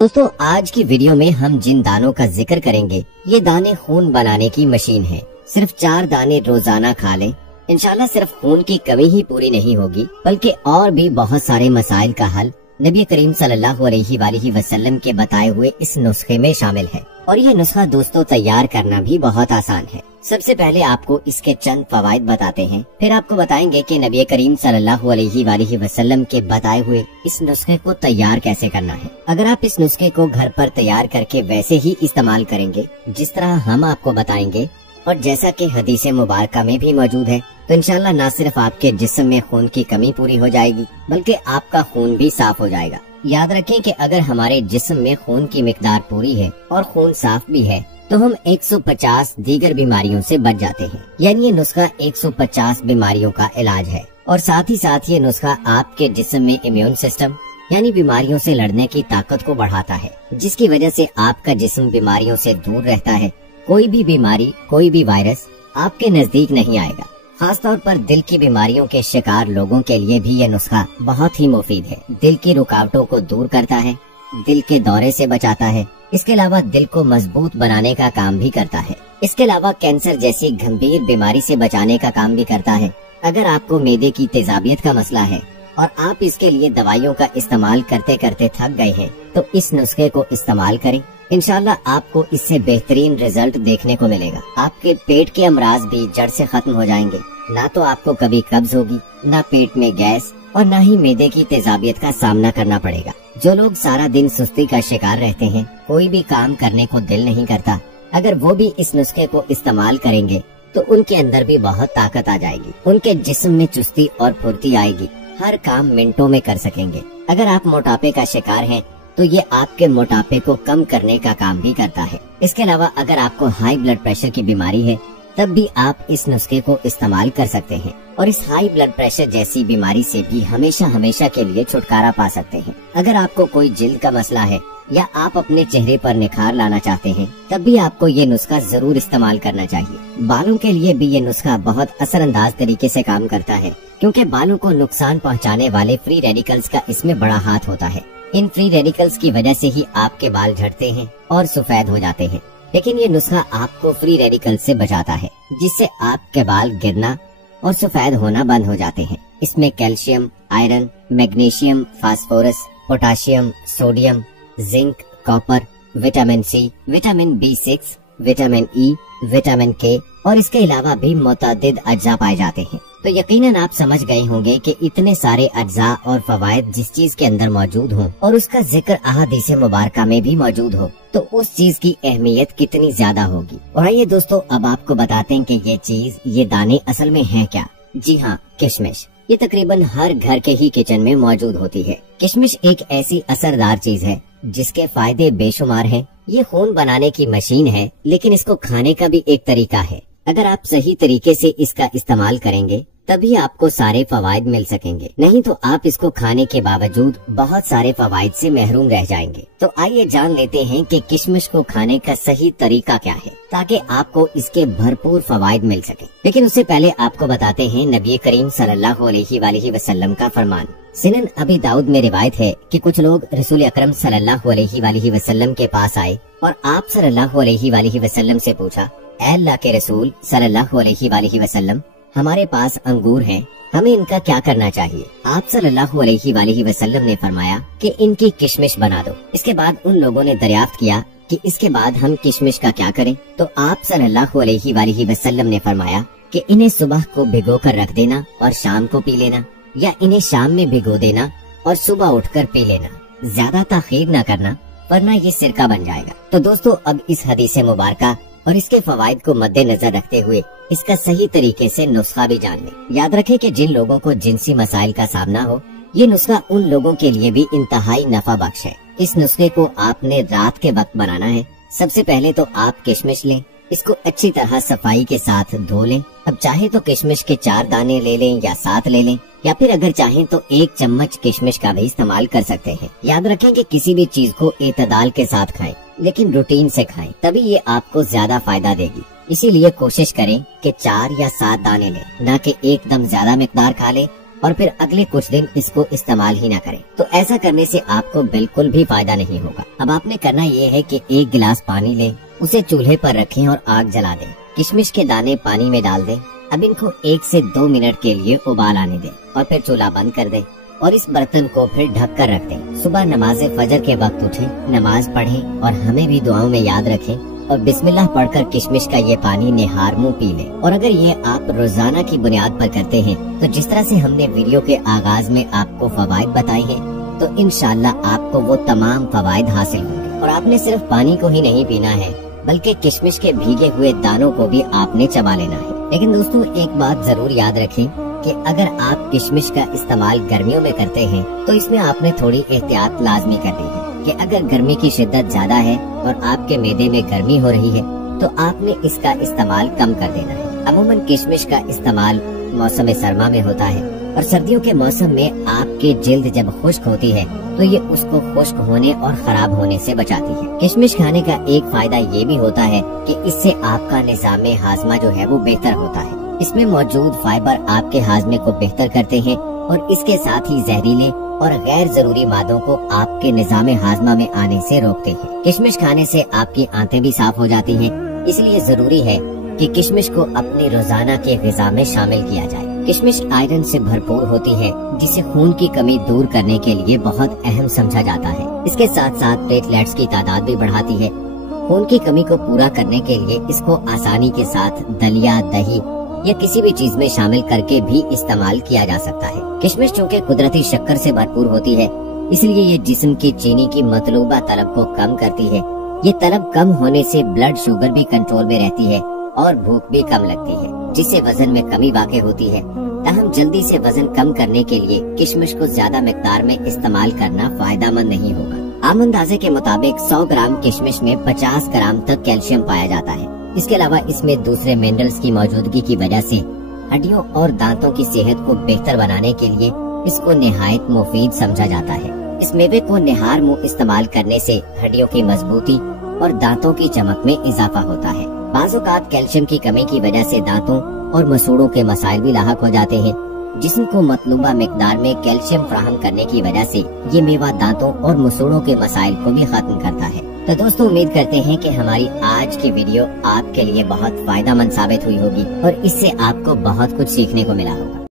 दोस्तों आज की वीडियो में हम जिन दानों का जिक्र करेंगे ये दाने खून बनाने की मशीन है। सिर्फ 4 दाने रोजाना खा लें, इंशाल्लाह सिर्फ खून की कमी ही पूरी नहीं होगी बल्कि और भी बहुत सारे मसाइल का हल नबी करीम सल्लल्लाहु अलैहि वसल्लम के बताए हुए इस नुस्खे में शामिल है। और ये नुस्खा दोस्तों तैयार करना भी बहुत आसान है। सबसे पहले आपको इसके चंद फवाइद बताते हैं, फिर आपको बताएंगे कि नबी करीम सल्लल्लाहु अलैहि वसल्लम के बताए हुए इस नुस्खे को तैयार कैसे करना है। अगर आप इस नुस्खे को घर पर तैयार करके वैसे ही इस्तेमाल करेंगे जिस तरह हम आपको बताएंगे और जैसा कि हदीस मुबारका में भी मौजूद है, तो इंशाल्लाह न सिर्फ आपके जिस्म में खून की कमी पूरी हो जाएगी बल्कि आपका खून भी साफ हो जाएगा। याद रखें कि अगर हमारे जिस्म में खून की मिकदार पूरी है और खून साफ भी है तो हम 150 दीगर बीमारियों से बच जाते हैं। यानी ये नुस्खा 150 बीमारियों का इलाज है। और साथ ही साथ ये नुस्खा आपके जिस्म में इम्यून सिस्टम यानी बीमारियों से लड़ने की ताकत को बढ़ाता है, जिसकी वजह से आपका जिस्म बीमारियों से दूर रहता है। कोई भी बीमारी, कोई भी वायरस आपके नजदीक नहीं आएगा। खास तौर पर दिल की बीमारियों के शिकार लोगों के लिए भी यह नुस्खा बहुत ही मुफीद है। दिल की रुकावटों को दूर करता है, दिल के दौरे से बचाता है। इसके अलावा दिल को मजबूत बनाने का काम भी करता है। इसके अलावा कैंसर जैसी गंभीर बीमारी से बचाने का काम भी करता है। अगर आपको मैदे की तेजाबियत का मसला है और आप इसके लिए दवाइयों का इस्तेमाल करते करते थक गए हैं तो इस नुस्खे को इस्तेमाल करें। इंशाल्लाह आपको इससे बेहतरीन रिजल्ट देखने को मिलेगा। आपके पेट के अमराज भी जड़ से खत्म हो जाएंगे। ना तो आपको कभी कब्ज होगी, ना पेट में गैस और ना ही मैदे की तेजाबियत का सामना करना पड़ेगा। जो लोग सारा दिन सुस्ती का शिकार रहते हैं, कोई भी काम करने को दिल नहीं करता, अगर वो भी इस नुस्खे को इस्तेमाल करेंगे तो उनके अंदर भी बहुत ताकत आ जाएगी। उनके जिस्म में चुस्ती और फुर्ती आएगी, हर काम मिनटों में कर सकेंगे। अगर आप मोटापे का शिकार हैं तो ये आपके मोटापे को कम करने का काम भी करता है। इसके अलावा अगर आपको हाई ब्लड प्रेशर की बीमारी है तब भी आप इस नुस्खे को इस्तेमाल कर सकते हैं और इस हाई ब्लड प्रेशर जैसी बीमारी से भी हमेशा के लिए छुटकारा पा सकते हैं। अगर आपको कोई जिल्द का मसला है या आप अपने चेहरे पर निखार लाना चाहते हैं तब भी आपको ये नुस्खा जरूर इस्तेमाल करना चाहिए। बालों के लिए भी ये नुस्खा बहुत असरअंदाज तरीके से काम करता है, क्योंकि बालों को नुकसान पहुँचाने वाले फ्री रेडिकल्स का इसमें बड़ा हाथ होता है। इन फ्री रेडिकल्स की वजह से ही आपके बाल झड़ते हैं और सफेद हो जाते हैं। लेकिन ये नुस्खा आपको फ्री रेडिकल से बचाता है, जिससे आपके बाल गिरना और सफेद होना बंद हो जाते हैं। इसमें calcium, iron, magnesium, phosphorus, potassium, sodium, zinc, copper, vitamin C, vitamin B6, vitamin E, vitamin K और इसके अलावा भी मुतअद्दिद अज्जा पाए जाते हैं। तो यकीनन आप समझ गए होंगे कि इतने सारे अज्जा और फवायद जिस चीज के अंदर मौजूद हों और उसका जिक्र अहादीस मुबारका में भी मौजूद हो तो उस चीज की अहमियत कितनी ज्यादा होगी। और आइए दोस्तों अब आपको बताते हैं कि ये चीज, ये दाने असल में है क्या। जी हाँ, किशमिश। ये तकरीबन हर घर के ही किचन में मौजूद होती है। किशमिश एक ऐसी असरदार चीज है जिसके फायदे बेशुमार हैं। ये खून बनाने की मशीन है, लेकिन इसको खाने का भी एक तरीका है। अगर आप सही तरीके से इसका इस्तेमाल करेंगे तभी आपको सारे फवायद मिल सकेंगे, नहीं तो आप इसको खाने के बावजूद बहुत सारे फवायद से महरूम रह जाएंगे। तो आइए जान लेते हैं कि किशमिश को खाने का सही तरीका क्या है ताकि आपको इसके भरपूर फवायद मिल सके। लेकिन उससे पहले आपको बताते हैं नबी करीम सल्लल्लाहु अलैहि वसल्लम का फरमान। सुनन अबी दाऊद में रिवायत है कि कुछ लोग रसूल अकरम सल्लल्लाहु अलैहि वसल्लम के पास आए और आप सल्लल्लाहु अलैहि वसल्लम से पूछा, ऐ अल्लाह के रसूल सल्लल्लाहु अलैहि वसल्लम, हमारे पास अंगूर हैं, हमें इनका क्या करना चाहिए। आप सल्लल्लाहु अलैहि वसल्लम ने फरमाया कि इनकी किशमिश बना दो। इसके बाद उन लोगों ने दरियाफ्त किया कि इसके बाद हम किशमिश का क्या करें। तो आप सल्लल्लाहु अलैहि वसल्लम ने फरमाया कि इन्हें सुबह को भिगो कर रख देना और शाम को पी लेना, या इन्हें शाम में भिगो देना और सुबह उठकर पी लेना। ज्यादा ताखीर न करना वरना ये सिरका बन जाएगा। तो दोस्तों अब इस हदीस मुबारका और इसके फवायद को मद्देनजर रखते हुए इसका सही तरीके से नुस्खा भी जान लें। याद रखें कि जिन लोगों को जिनसी मसाइल का सामना हो, ये नुस्खा उन लोगों के लिए भी इंतहाई नफा बख्श है। इस नुस्खे को आपने रात के वक्त बनाना है। सबसे पहले तो आप किशमिश लें, इसको अच्छी तरह सफाई के साथ धो लें। अब चाहे तो किशमिश के 4 दाने ले लें या 7 ले लें, या फिर अगर चाहें तो 1 चम्मच किशमिश का भी इस्तेमाल कर सकते हैं। याद रखें कि किसी भी चीज को एतदाल के साथ खाएं, लेकिन रूटीन से खाएं, तभी ये आपको ज्यादा फायदा देगी। इसीलिए कोशिश करें कि 4 या 7 दाने लें, न कि एकदम ज्यादा मिकदार खा लें और फिर अगले कुछ दिन इसको इस्तेमाल ही ना करें, तो ऐसा करने से आपको बिल्कुल भी फायदा नहीं होगा। अब आपने करना ये है कि 1 गिलास पानी लें, उसे चूल्हे पर रखें और आग जला दें। किशमिश के दाने पानी में डाल दें। अब इनको 1 से 2 मिनट के लिए उबाल आने दें और फिर चूल्हा बंद कर दें और इस बर्तन को फिर ढक कर रख दें। सुबह नमाज फजर के वक्त उठें, नमाज पढ़ें और हमें भी दुआओं में याद रखें और बिस्मिल्लाह पढ़कर किशमिश का ये पानी निहार मुंह पी लें। और अगर ये आप रोजाना की बुनियाद पर करते हैं तो जिस तरह से हमने वीडियो के आगाज में आपको फवाइद बताए हैं, तो इंशाल्लाह आपको वो तमाम फवाइद हासिल होंगे। और आपने सिर्फ पानी को ही नहीं पीना है, बल्कि किशमिश के भीगे हुए दानों को भी आपने चबा लेना है। लेकिन दोस्तों, एक बात जरूर याद रखें कि अगर आप किशमिश का इस्तेमाल गर्मियों में करते हैं तो इसमें आपने थोड़ी एहतियात लाजमी करनी है कि अगर गर्मी की शिद्दत ज्यादा है और आपके मैदे में गर्मी हो रही है तो आपने इसका इस्तेमाल कम कर देना है। अमूमन किशमिश का इस्तेमाल मौसम सरमा में होता है और सर्दियों के मौसम में आपकी जिल्द जब खुश्क होती है तो ये उसको खुश्क होने और खराब होने से बचाती है। किशमिश खाने का एक फायदा ये भी होता है कि इससे आपका निज़ाम हाजमा जो है वो बेहतर होता है। इसमें मौजूद फाइबर आपके हाजमे को बेहतर करते हैं और इसके साथ ही जहरीले और गैर जरूरी मादों को आपके निज़ाम हाजमा में आने से रोकते हैं। किशमिश खाने से आपकी आंतें भी साफ हो जाती हैं, इसलिए जरूरी है कि किशमिश को अपनी रोजाना के ग़िज़ा में शामिल किया जाए। किशमिश आयरन से भरपूर होती है, जिसे खून की कमी दूर करने के लिए बहुत अहम समझा जाता है। इसके साथ साथ प्लेटलेट्स की तादाद भी बढ़ाती है। खून की कमी को पूरा करने के लिए इसको आसानी के साथ दलिया, दही या किसी भी चीज में शामिल करके भी इस्तेमाल किया जा सकता है। किशमिश चूँकि कुदरती शक्कर से भरपूर होती है, इसलिए ये जिस्म की चीनी की मतलूबा तलब को कम करती है। ये तलब कम होने से ब्लड शुगर भी कंट्रोल में रहती है और भूख भी कम लगती है, जिससे वजन में कमी वाक़ई होती है। ताहम जल्दी से वजन कम करने के लिए किशमिश को ज्यादा मिकदार में इस्तेमाल करना फायदेमंद नहीं होगा। आम अंदाजे के मुताबिक 100 ग्राम किशमिश में 50 ग्राम तक कैल्शियम पाया जाता है। इसके अलावा इसमें दूसरे मिनरल्स की मौजूदगी की वजह से हड्डियों और दांतों की सेहत को बेहतर बनाने के लिए इसको निहायत मुफीद समझा जाता है। इस मेवे को निहार मुंह इस्तेमाल करने से हड्डियों की मजबूती और दांतों की चमक में इजाफा होता है। बाज़ औक़ात कैल्शियम की कमी की वजह से दांतों और मसूड़ों के मसाइल भी लाहक हो जाते हैं। जिस्म को मतलूबा मिकदार में कैल्शियम फराहम करने की वजह से ये मेवा दांतों और मसूड़ों के मसाइल को भी खत्म करता है। तो दोस्तों, उम्मीद करते हैं कि हमारी आज की वीडियो आपके लिए बहुत फायदेमंद साबित हुई होगी और इससे आपको बहुत कुछ सीखने को मिला होगा।